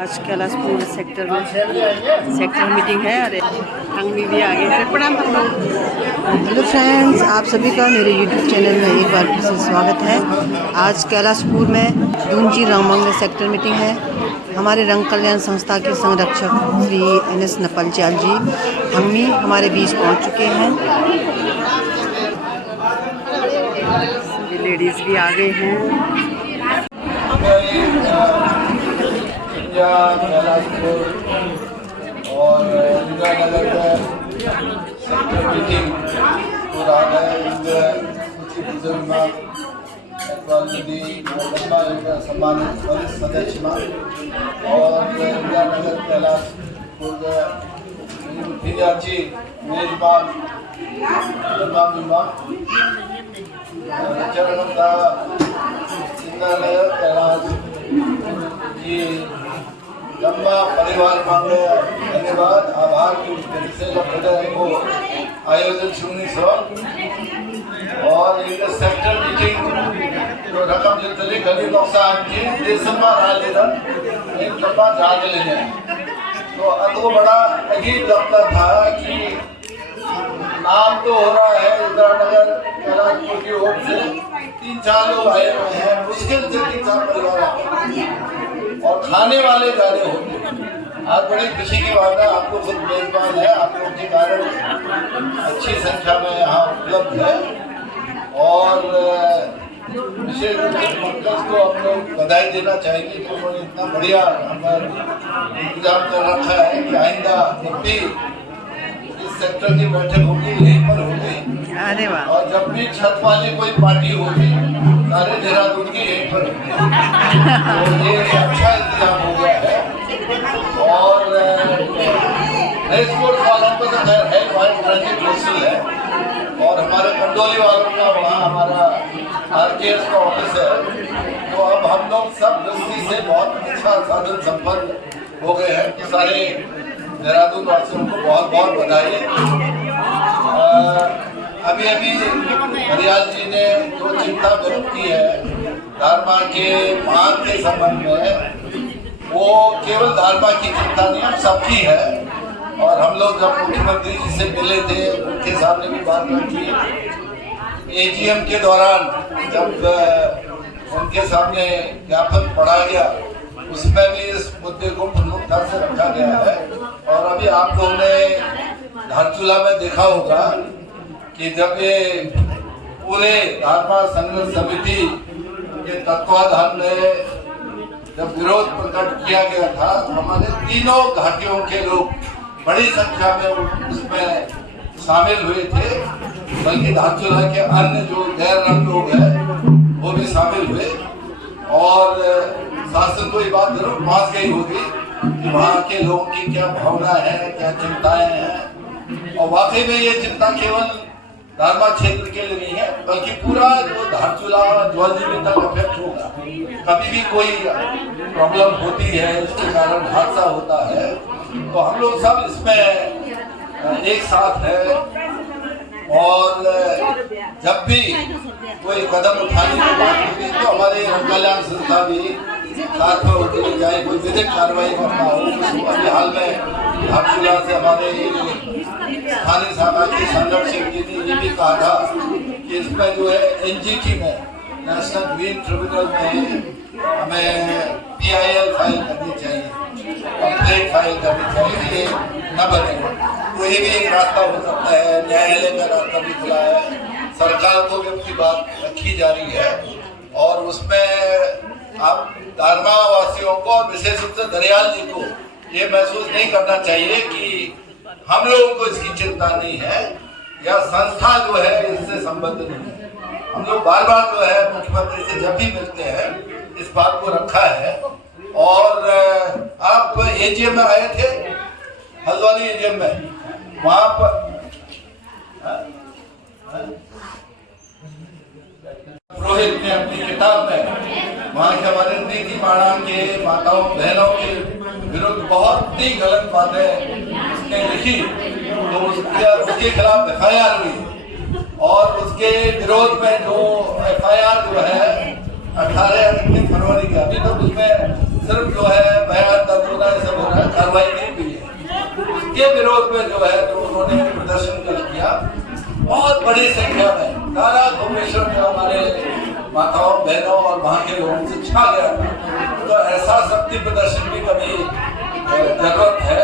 आज कैलाशपुर सेक्टर में sector meeting है। अरे हंगमी भी आ गए। प्रणाम हम लोग। हेलो फ्रेंड्स, आप सभी का मेरे यूट्यूब चैनल में एक बार फिर से स्वागत है। आज कैलाशपुर में दूंजी रामंगल सेक्टर मीटिंग है। हमारे रंग कल्याण संस्था के संरक्षक श्री NS नपलचाल जी हंगमी हमारे बीच पहुंच चुके हैं। लेडीज़ भी आ गए हैं। कैलाशपुर और नगर में सेक्टर मीटिंग हो रहा है। सम्मानित वरिष्ठ सदस्य और नगर कैलाशपुर विद्यार्थी मेजबान कैलाश जी लंबा परिवार मांगे धन्यवाद आभार की को आयोजन सुनी सो और सेक्टर मीटिंग जो रकम जितने गरीब नुकसान की दिसंबर एक लंबा जाग लेने तो अतो बड़ा अजीब लगता था कि नाम तो हो रहा है इंदिरानगर कैलाशपुर की ओर से 3-4 लोग आए हुए हैं। मुश्किल से 3-4 परिवार और खाने वाले ज्यादा होते। आज बड़ी खुशी की बात है, आपको खुद मेजबान है, आप लोगों के कारण अच्छी संख्या में यहाँ उपलब्ध है और विशेष रूप से पंकज को हम लोग बधाई देना चाहेंगे कि उन्होंने इतना बढ़िया इंतजाम कर रखा है कि आइंदा जब भी इस सेक्टर की बैठक होगी यहीं पर होगी। अरे वाह। और जब भी छत वाली कोई पार्टी होगी सारे देहरादून की यहीं पर तो ये अच्छा इंतजाम हो गया है। और रेस कोर्स वालों को तो खैर है वाइट ट्रैफिक मुश्किल है और हमारे कंडोली वालों का वहाँ हमारा RKS का ऑफिस है। तो अब हम लोग सब दृष्टि से बहुत अच्छा साधन संपन्न हो गए हैं। तो सारे देहरादून वासियों को बहुत बहुत बधाई। अभी हरियाल जी ने जो चिंता व्यक्त की है धारमा के मांग के संबंध में, वो केवल धारमा की चिंता नहीं हम सबकी है। और हम लोग जब मुख्यमंत्री जी से मिले थे उनके सामने भी बात रखी। AGM के दौरान जब उनके सामने ज्ञापन पढ़ा गया उसमें भी इस मुद्दे को प्रमुखता से रखा गया है। और अभी आप लोगों ने धारचूला में देखा होगा कि जब ये पूरे धारमा संघर्ष समिति के तत्वाधान में जब विरोध प्रकट किया गया था तो हमारे तीनों घाटियों के लोग बड़ी संख्या में उसमें शामिल हुए थे। बल्कि धारचूला के अन्य जो गैर रंग लोग हैं वो भी शामिल हुए और शासन को ये बात जरूर पहुंच गई होगी कि वहाँ के लोगों की क्या भावना है, क्या चिंताएं हैं। और वाकई में ये चिंता केवल धारमा क्षेत्र के लिए नहीं है बल्कि पूरा जो धारचूला ज्वालजी तक अफेक्ट होगा। कभी भी कोई प्रॉब्लम होती है इसके कारण हादसा होता है तो हम लोग सब इसमें एक साथ है। और जब भी कोई कदम उठाने की बात होगी तो हमारे रंग कल्याण संस्था भी साथ में होती है, चाहे कोई विधिक कार्रवाई करना हो। अभी हाल में धारचूला से हमारे स्थानीय शाखा के संरक्षक जी ने ये भी कहा था कि इसमें जो है NGT में नेशनल ग्रीन ट्रिब्यूनल में हमें PIL फाइल करनी चाहिए, कंप्लेंट फाइल करनी चाहिए, ये न बने। तो ये भी एक रास्ता हो सकता है। न्यायालय का रास्ता भी खुला है, सरकार को भी अपनी बात रखी जा रही है और उसमें आप धारमा वासियों को और विशेष रूप से दरियाल जी को ये महसूस नहीं करना चाहिए कि हम लोगों को इसकी चिंता नहीं है या संस्था जो है इससे संबंध नहीं है। हम लोग बार बार जो है मुख्यमंत्री से जब भी मिलते हैं इस बात को रखा है। और आप AGM में आए थे, हल्द्वानी AGM में, वहां पर रोहित ने अपनी किताब में वहाँ के हमारे नीति माणा के माताओं बहनों के विरुद्ध बहुत ही गलत बातें उसने लिखी तो उसके खिलाफ FIR हुई और उसके विरोध में जो FIR जो है 18 फरवरी का, अभी तक उसमें सिर्फ जो है बयान दर्ज कार्रवाई नहीं हुई है, उसके विरोध में जो है तो उन्होंने प्रदर्शन कर किया। बहुत बड़ी संख्या में सारा भुवनेश्वर जो हमारे माताओं बहनों और वहाँ के लोगों से छा गया था। तो ऐसा शक्ति प्रदर्शन भी कभी जरूरत है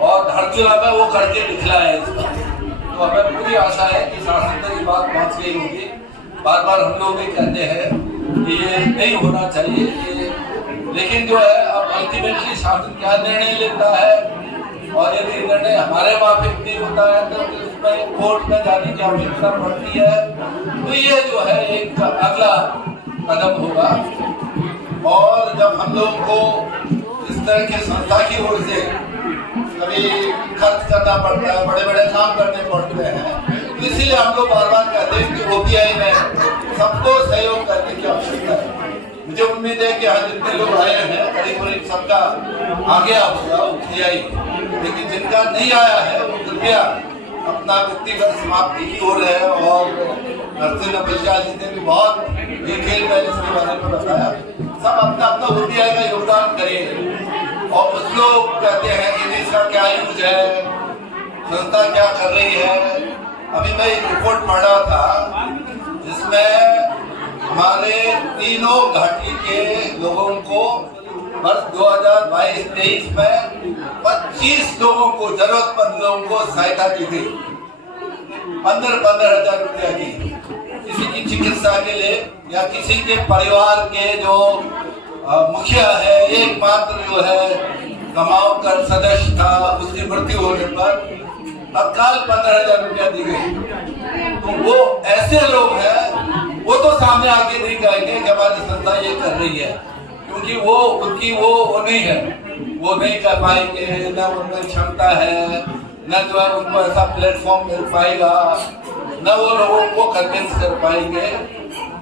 और धारचूला में वो करके दिखलाया है इसका। तो हमें पूरी आशा है कि शासन तक ये बात पहुँच गई होगी। बार बार हम लोग भी कहते हैं कि ये नहीं होना चाहिए ये, लेकिन जो है अब अल्टीमेटली शासन क्या निर्णय लेता है और यदि निर्णय हमारे माफिक नहीं होता है तो उसमें कोर्ट में जाने की आवश्यकता पड़ती है। तो ये जो है एक अगला कदम होगा। और जब हम लोग को इस तरह के संस्था की ओर से कभी खर्च करना पड़ता है, बड़े बड़े काम करने पड़ते हैं, तो इसीलिए हम लोग बार बार कहते हैं कि ओपीआई में सबको सहयोग करने की आवश्यकता है। मुझे उम्मीद है कि यहाँ जितने लोग आए हैं करीब सबका आ गया होगा ओपीआई, लेकिन जिनका नहीं आया है वो कृपया अपना व्यक्तिगत समाप्ति की ओर है। और नरसिंह प्रसाद जी ने भी बहुत डिटेल में इसके बारे में बताया। सब अपना अपना ओपीआई का योगदान करें। और कुछ लोग कहते हैं कि इसका क्या यूज है, संस्था क्या कर रही है। अभी मैं एक रिपोर्ट पढ़ रहा था जिसमें हमारे तीनों घाटी के लोगों को वर्ष 2022-23 में 25 लोगों को, जरूरतमंद लोगों को सहायता दी गई। 15,000 रुपया की, किसी की चिकित्सा के लिए या किसी के परिवार के जो मुखिया है, एकमात्र जो है कमाओ कर सदस्य था, उसकी मृत्यु होने पर तत्काल 15,000 रुपया दी गई। तो वो ऐसे लोग हैं, वो तो सामने आके नहीं कहेंगे कि हमारी संस्था ये कर रही है, क्योंकि वो उनकी वो नहीं है, वो नहीं कर पाएंगे, न उनमें क्षमता है, न जो है उनको ऐसा प्लेटफॉर्म मिल पाएगा, न वो लोगों को कन्विंस कर पाएंगे।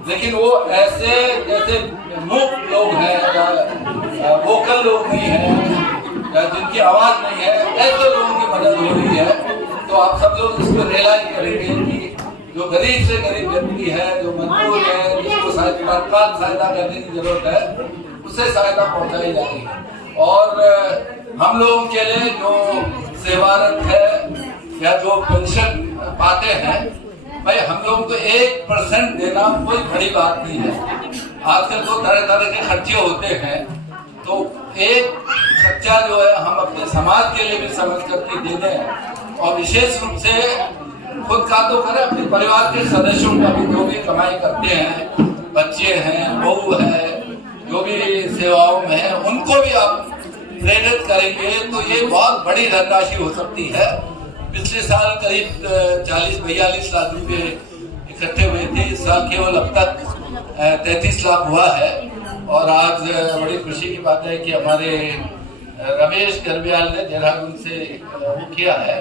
लेकिन वो ऐसे जैसे मूक लोग हैं या वोकल लोग नहीं हैं या जिनकी आवाज नहीं है, ऐसे लोगों की मदद हो रही है। तो आप सब लोग इसको रियलाइज करेंगे कि जो गरीब से गरीब व्यक्ति है, जो मजबूर है, जिसको तत्काल सहायता करने की जरूरत है, उससे सहायता पहुंचाई जा रही है। और हम लोगों के लिए जो सेवारत है या जो पेंशन पाते हैं, भाई हम लोग को 1% देना कोई बड़ी बात नहीं है। आजकल तो तरह तरह के खर्चे होते हैं, तो एक खर्चा जो है हम अपने समाज के लिए भी समझ करके दे दें। और विशेष रूप से खुद का तो करें, अपने परिवार के सदस्यों का भी, जो भी कमाई करते हैं, बच्चे हैं, बहू है, जो भी सेवाओं में है, उनको भी आप प्रेरित करेंगे तो ये बहुत बड़ी धनराशि हो सकती है। पिछले साल करीब 40-42 लाख रुपए इकट्ठे हुए थे, इस साल केवल अब तक 33 लाख हुआ है। और आज बड़ी खुशी की बात है कि हमारे रमेश गर्ब्याल ने देहरादून से वो किया है,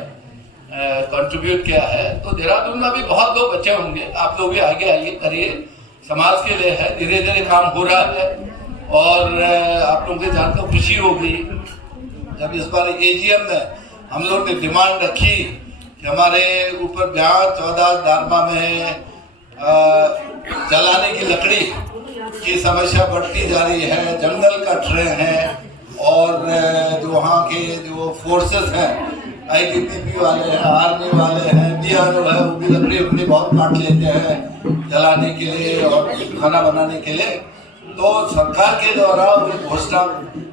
कंट्रीब्यूट किया है। तो देहरादून में भी बहुत लोग बच्चे होंगे, आप लोग भी आगे आइए, करिए, समाज के लिए है, धीरे धीरे काम हो रहा है। और आप लोगों को जानकर खुशी होगी जब इस बार एजीएम में हम लोग ने डिमांड रखी कि हमारे ऊपर बिहार 14 दारमा में जलाने की लकड़ी की समस्या बढ़ती जा रही है, जंगल कट रहे हैं। और जो वहाँ के जो फोर्सेस हैं, ITBP वाले हैं, आर्मी वाले हैं, BRO है, वो भी लकड़ी बहुत काट लेते हैं जलाने के लिए और खाना बनाने के लिए। तो सरकार के द्वारा घोषणा,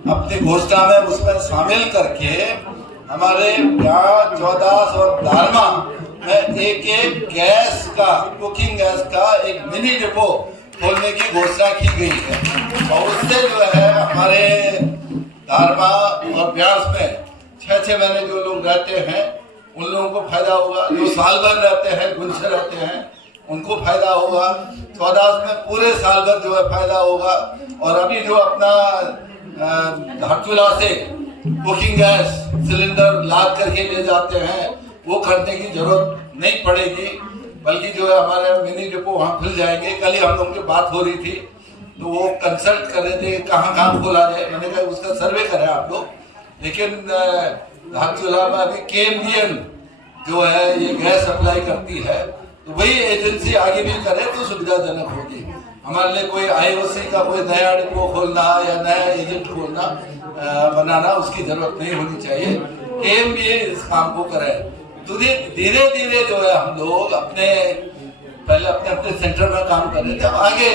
अपनी घोषणा में उसमें शामिल करके हमारे बिहार 14 और दारमा में एक गैस का, कुकिंग गैस का एक मिनी डिपो खोलने की घोषणा की गई है। और उससे जो है हमारे दारमा और ब्यास में 6-6 महीने जो लोग रहते हैं उन लोगों को फायदा होगा, जो साल भर रहते हैं, गुंजे रहते हैं, उनको फायदा होगा। 14 में पूरे साल भर जो है फायदा होगा। और अभी जो अपना धारचूला से कुकिंग गैस सिलेंडर लाद करके ले जाते हैं, वो खरीदने की जरूरत नहीं पड़ेगी, बल्कि जो है हमारे मिनी डिपो वहाँ खुल जाएंगे। कल ही हम लोगों की बात हो रही थी, तो वो कंसल्ट कर रहे थे कहाँ कहाँ खोला जाए। मैंने कहा उसका सर्वे करें आप लोग। लेकिन धारचूला में अभी KMDN जो है ये गैस सप्लाई करती है, तो वही एजेंसी आगे भी करे तो सुविधाजनक होगी हमारे लिए। कोई IOC का कोई नया डिपो खोलना या नया एजेंट खोलना बनाना उसकी जरूरत नहीं होनी चाहिए। केएमबीए इस काम को करे। तो धीरे धीरे जो है हम लोग पहले अपने सेंटर में काम कर रहे थे, अब आगे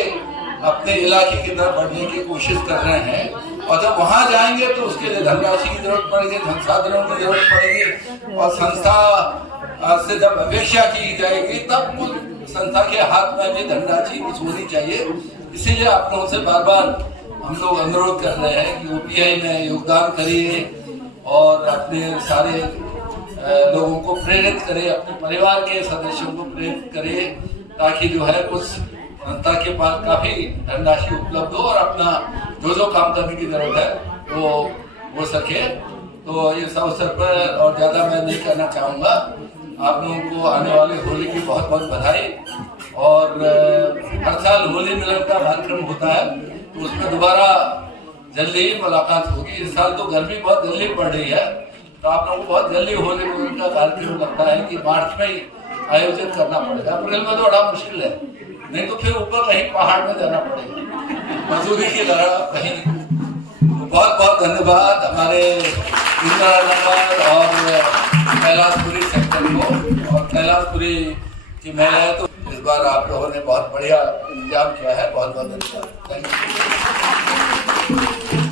अपने इलाके की तरफ बढ़ने की कोशिश कर रहे हैं। और जब वहां जाएंगे तो उसके लिए धनराशि की जरूरत पड़ेगी, संसाधनों की जरूरत पड़ेगी। और संस्था से जब अपेक्षा की जाएगी तब उस संस्था के हाथ में भी धनराशि कुछ होनी चाहिए। इसीलिए आप लोगों से बार बार हम लोग अनुरोध कर रहे हैं कि ओपीआई में योगदान करिए और अपने सारे लोगों को प्रेरित करें, अपने परिवार के सदस्यों को प्रेरित करें, ताकि जो है कुछ संस्था के पास काफी धनराशि उपलब्ध हो और अपना जो काम करने की जरूरत है वो हो सके। तो इस अवसर पर और ज्यादा मैं नहीं कहना चाहूँगा। आप लोगों को आने वाले होली की बहुत बहुत बधाई। और हर साल होली मिलन का कार्यक्रम होता है, तो उसमें दोबारा जल्दी ही मुलाकात होगी। इस साल तो गर्मी बहुत जल्दी पड़ रही है, तो आप लोगों को बहुत जल्दी होली मिलन का कार्यक्रम लगता है कि मार्च में ही आयोजित करना पड़ेगा। अप्रैल में तो बड़ा मुश्किल है, नहीं तो फिर ऊपर कहीं पहाड़ में जाना पड़ेगा मजदूरी की तरह कहीं। तो बहुत बहुत धन्यवाद हमारे इंदिरा नगर और कैलाशपुरी सेक्टर को। और कैलाशपुरी की मैं है तो इस बार आप लोगों ने बहुत बढ़िया इंतजाम किया है। बहुत बहुत धन्यवाद। Thank you.